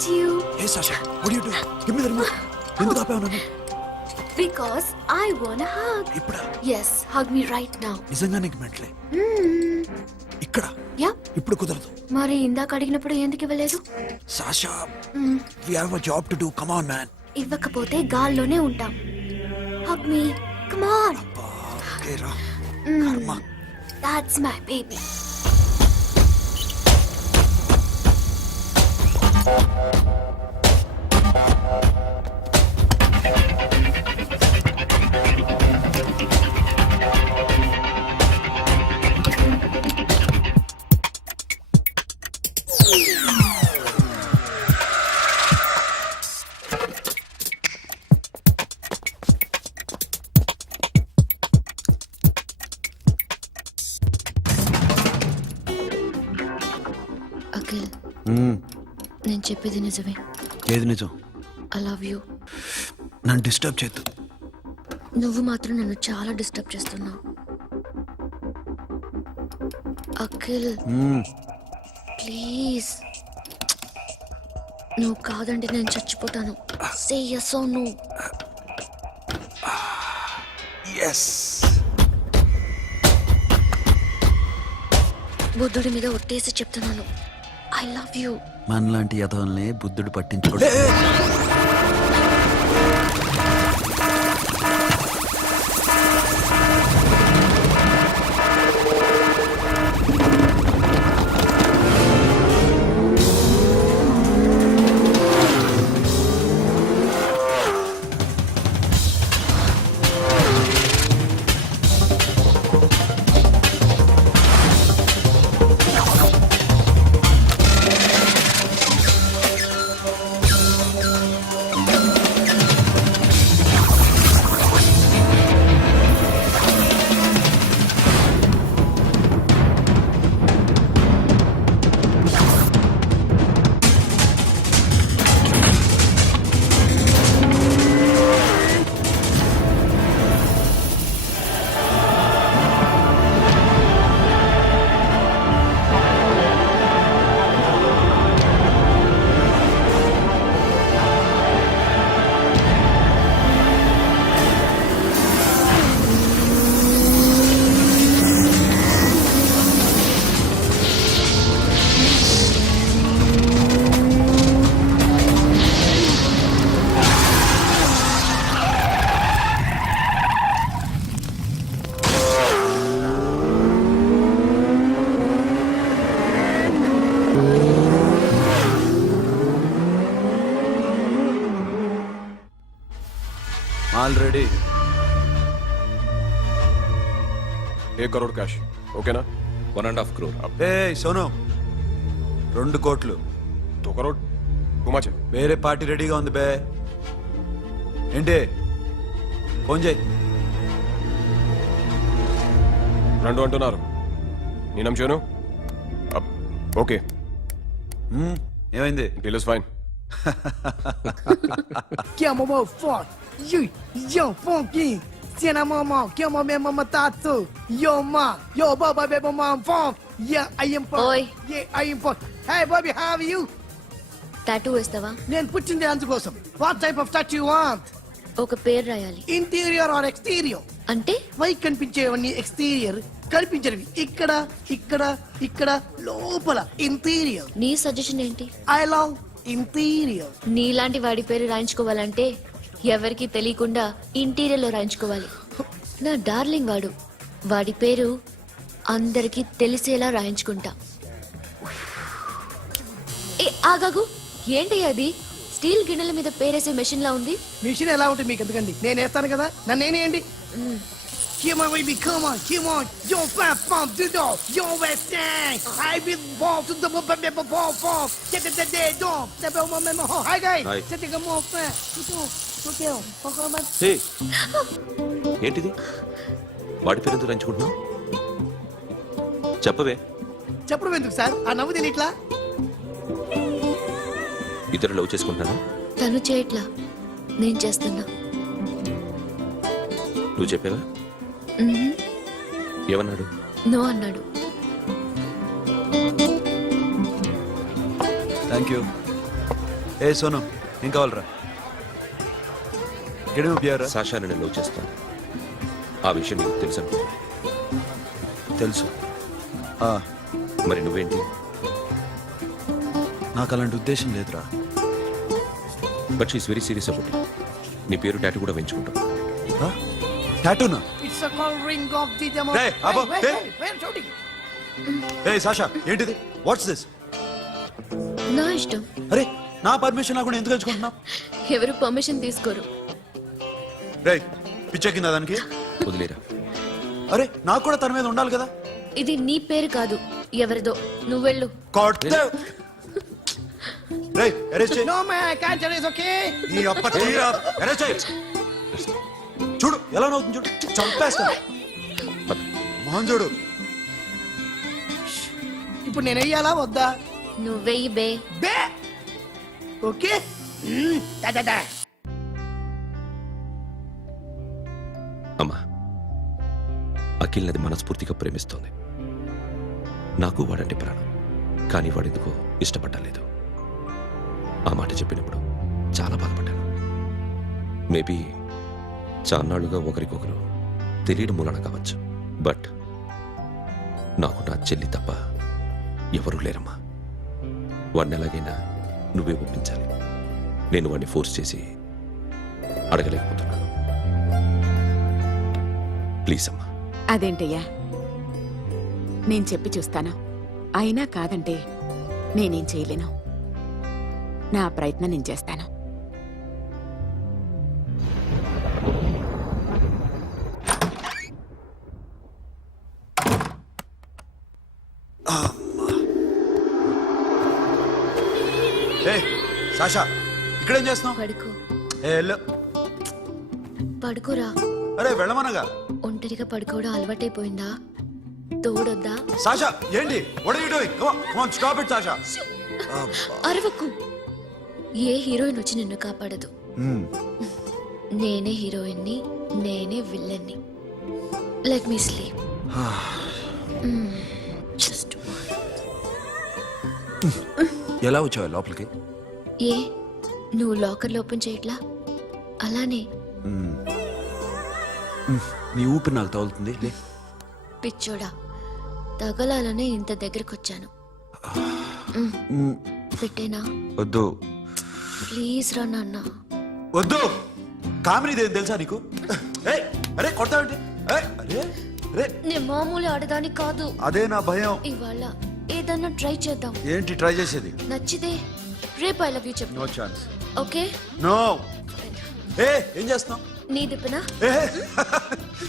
meet you. Hey Sasha, what are you doing? Give me the remote. ఎందుకు ఆపావు నన్ను? Because I want a hug. ఇప్పుడా? Yes, hug me right now. నిజంగా నీకు మెంటలే? ఇక్కడ? Yeah. ఇప్పుడు కుదరదు. మరి ఇందాక అడిగినప్పుడు ఎందుకు ఇవ్వలేదు? Sasha, we have a job to do. Come on, man. ఇవ్వకపోతే గాల్లోనే ఉంటాం. Hug me. Come on. Okay, రా. కర్మ. That's my baby. అఖిల్, నేను చెప్పేది నిజమే. ఏది నిజం? I love you. నన్ను డిస్టర్బ్ చేయొద్దు. నువ్వు మాత్రం నన్ను చాలా డిస్టర్బ్ చేస్తున్నావు. అఖిల్ ప్లీజ్, నువ్వు కాదంటే నేను చచ్చిపోతాను. సే yes or no. Yes. బుద్ధుడి మీద ఒట్టేసి చెప్తున్నాను, ఐ లవ్ యూ. మనలాంటి యథోల్ని బుద్ధుడు పట్టించుకోడు. Already 1 crore cash. ఓకేనా? 1.5 crore. ఏ సోను, 2 కోట్లు. 2 crore టూ మచ్. వేరే పార్టీ రెడీగా ఉంది బే. ఏంటి? ఫోన్ చేయి. 2 అంటున్నారు. నీ నమ్మును. ఓకే, ఏమైంది? Deal is fine. Que é mamão forte, yo funky, cena mamão, que é mamão tato, yo ma, yo baba beba mam funk, yeah I am funk, Oi. yeah I am funk. Hey Bobby, how are you? Tattoo వేస్తావా? నేను పుట్టింది అందుకోసం. What type of tattoo you want? ఒక పేరు రాయాలి. Interior or exterior? అంటే పై కనిపించేవన్నీ exterior, కనిపించేవి ఇక్కడ ఇక్కడ ఇక్కడ లోపల ఇంటీరియర్. నీ సజెషన్ ఏంటి? I love interior. నీలాంటి వాడి పేరు రాయించుకోవాలంటే ఎవరికి తెలియకుండా ఇంటీరియర్ లో రాయించుకోవాలి. నా డార్లింగ్ వాడు, వాడి పేరు అందరికి తెలిసేలా రాయించుకుంటా. ఏ ఆగాగు, ఏంటి అది? స్టీల్ గిన్నెల మీద పేరేసే మెషిన్ లా ఉంది. మిషన్ ఎలా ఉంటుంది మీకు ఎందుకండి, నేను వేస్తాను కదా, నన్ను నేనేయండి. Come on, baby, come on, come on. Yo, fat pump, do do. Yo, West End. I will walk to the ball. Get the day, don't. The moment, hi, guys. Hi. Set the more fat. Okay, హే, ఏంటిది? వాడి పేరు ఎందుకు రంచుకుంటున్నావు? చెప్పవే. చెప్పడం ఎందుకు sir? ఆ నవ్వు తిని ఇట్లా ఇద్దరు లవ్ చేసుకుంటాను. తను చేయట్లా, నేను చేస్తున్నా. నువ్వు చెప్పావా? ఏమన్నాడు? నో అన్నాడు. Thank you. ఏ సోను ఏం కావాలరా గిడమి బియారా సాషాని నేను లవ్ చేస్తాను. ఆ విషయం నీకు తెలుసు అనుకో. తెలుసు ఆ, మరి నువ్వేంటి? నాకు అలాంటి ఉద్దేశం లేదురా. But she's very serious about. నీ పేరు టాటూ కూడా పెంచుకుంటాం. టాటూనా? It's a call ring of the demo. Hey, Abba, hey. Wait, shouting. A Sasha ఏంటిది? What's this? నా ఇష్టం. అరే నా పర్మిషన్ లేకుండా ఎందుకు ఎంచుకుంటున్నావు? ఎవరు పర్మిషన్ తీసుకోరు. రే పిచ్చెక్కిందా దానికి? వదిలేరా. అరే నాకు కూడా తన మీద ఉండాలి కదా. ఇది నీ పేరు కాదు, ఎవరిదో. నువ్వు వెళ్ళు. రే అరెస్ట్ చేయి. No, man, I can't tell you, it's okay? నీ అప్ప తీరా అరెస్ట్ చేయి. చూడు ఎలా నవ్వుతుంది చూడు. చంపేస్తా. పద. మోహన్ చూడు. ఇప్పుడు నేను వెయ్యాలా వద్దా? నువ్వు వెయ్యి బే. బే ఓకే. దా అమ్మా, అఖిల్ నది మనస్ఫూర్తిగా ప్రేమిస్తోంది. నాకు వాడంటే ప్రాణం. కానీ వాడెందుకో ఇష్టపడలేదు. ఆ మాట చెప్పినప్పుడు చాలా బాధపడ్డాను. మేబీ చాన్నాళ్లుగా ఒకరికొకరు తెలియడం మూలన కావచ్చు. బట్ నాకు నా చెల్లి తప్ప ఎవరూ లేరమ్మా. వాడిని ఎలాగైనా నువ్వే ఒప్పించాలి. నేను వాడిని ఫోర్స్ చేసి అడగలేకపోతున్నాను. ప్లీజ్ అమ్మా. అదేంటయ్యా, నేను చెప్పి చూస్తాను. అయినా కాదంటే నేనేం చేయలేను. నా ప్రయత్నం నేను చేస్తాను. ఏ సాషా ఇక్కడేం చేస్తున్నావు? పడుకో. ఏ వెళ్ళు. పడుకోరా. అరే వెళ్ళమనగా. ఒంటరిగా పడుకోవడం అలవాటైపోయిందా? తోడొద్దా? సాషా ఏంటి? What are you doing? Come on stop it Sasha. అరవకు. ఏ హీరోయిన్ వచ్చి నిన్ను కాపాడదు. నేనే హీరోయిన్ని, నేనే విల్లన్ని. Let me sleep. జస్ట్ ఎలా వచ్చావు లోపలికి? ఏ నువ్వు లాకర్ ఓపెన్ చేయట్లా? అలానే. నీ ఊపిరి నాకు తగులుతుంది. లే. పిచ్చోడా, తగలాలనే ఇంత దగ్గరకు వచ్చాను. పెట్టేనా? వద్దు ప్లీజ్ రా నాన్న. వద్దు. కామినీదేం తెలుసా నీకు? ఏయ్, అరే కొడతావేంటి? ఏయ్, అరే అరే నేను మామూలు ఆడదాని కాదు. అదే నా భయం. ఇవాళ ఏదన్నా ట్రై చేద్దాం. ఏంటి ట్రై చేసేది? నచ్చితే రేపు ఐ లవ్ యూ చెప్పు. No chance. ఓకే? నో. ఏ ఏం చేస్తున్నావు? నీ దిప్పునా? ఏ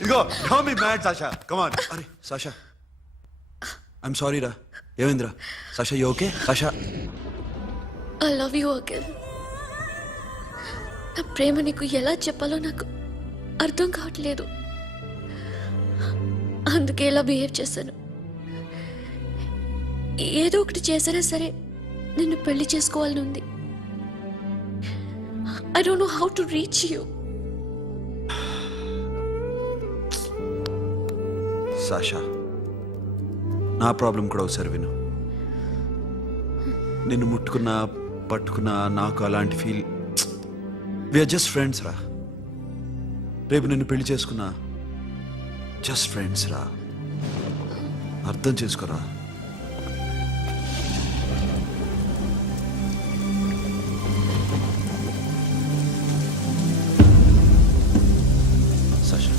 ఇదిగో don't be mad Sasha. Come on. అరే సాషా ఐఎమ్ సారీ రా. ఏమైందిరా? Sasha you okay? Sasha I love you again. నా ప్రేమ నీకు ఎలా చెప్పాలో నాకు అర్థం కావట్లేదు. అందుకే ఇలా బిహేవ్ చేశాను. ఏదో ఒకటి చేసినా సరే నిన్ను పెళ్లి చేసుకోవాలని ఉంది. I don't know how to reach you. Sasha నా ప్రాబ్లం కూడా ఒకసారి విను. నిన్ను ముట్టుకున్నా పట్టుకున్నా నాకు అలాంటి ఫీల్. వీఆర్ జస్ట్ ఫ్రెండ్స్ రా. రేపు నిన్ను పెళ్లి చేసుకున్నా జస్ట్ ఫ్రెండ్స్ రా. అర్థం చేసుకోరా. సాషా,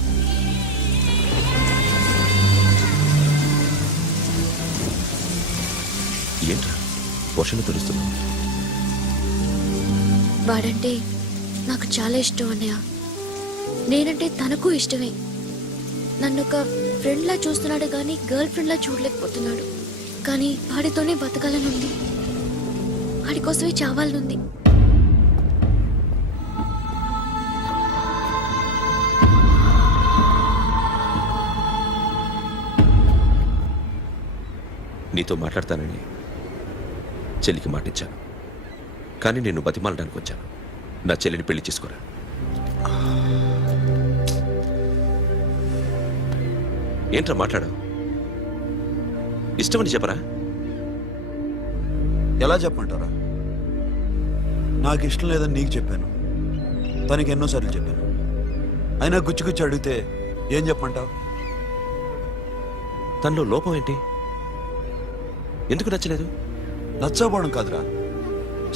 ఏంట్రా వర్షంలో తెలుస్తున్నావు? వాడంటే నాకు చాలా ఇష్టం అన్నయ్య. నేనంటే తనకు ఇష్టమే. నన్ను ఒక ఫ్రెండ్లా చూస్తున్నాడు కానీ గర్ల్ ఫ్రెండ్లా చూడలేకపోతున్నాడు. కానీ వాడితోనే బతకాలనుంది, వాడి కోసమే చావాలనుంది. నీతో మాట్లాడతానని చెల్లికి మాటిచ్చాను. కానీ నేను బతిమాలడానికి వచ్చాను. నా చెల్లిని పెళ్లి చేసుకోరా. ఏంట్రా మాట్లాడావు? ఇష్టమని చెప్పరా? ఎలా చెప్పమంటారా? నాకు ఇష్టం లేదని నీకు చెప్పాను, తనకి ఎన్నోసార్లు చెప్పాను. అయినా గుచ్చి గుచ్చి అడిగితే ఏం చెప్పమంటావు? తనలో లోపం ఏంటి? ఎందుకు నచ్చలేదు? నచ్చకపోవడం కాదురా,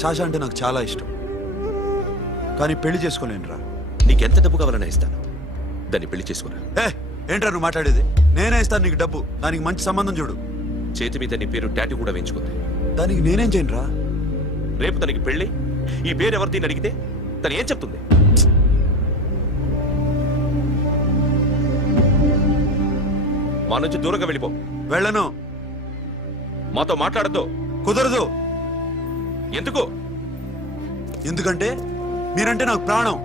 శాష అంటే నాకు చాలా ఇష్టం, కానీ పెళ్లి చేసుకోలేనురా. నీకెంత డబ్బు కావాలన్నా ఇస్తాను, దాన్ని పెళ్లి చేసుకురా. ఏంట్రా నువ్వు మాట్లాడేది? నేనే ఇస్తాను నీకు డబ్బు, దానికి మంచి సంబంధం చూడు. చేతి మీద నీ పేరు టాటూ కూడా వేయించుకుంది. దానికి నేనేం చేయనురా? రేపు తనకి పెళ్లి, ఈ పేరు ఎవరిది అడిగితే తను ఏం చెప్తుంది? మా నుంచి దూరంగా వెళ్ళిపో. వెళ్ళను. మాతో మాట్లాడద్దు. కుదరదు. ఎందుకు? ఎందుకంటే మీరంటే నాకు ప్రాణం.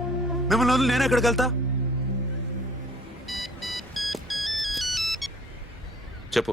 మిమ్మల్ని వదిలి నేను ఎక్కడికి వెళ్తా? చెప్పు.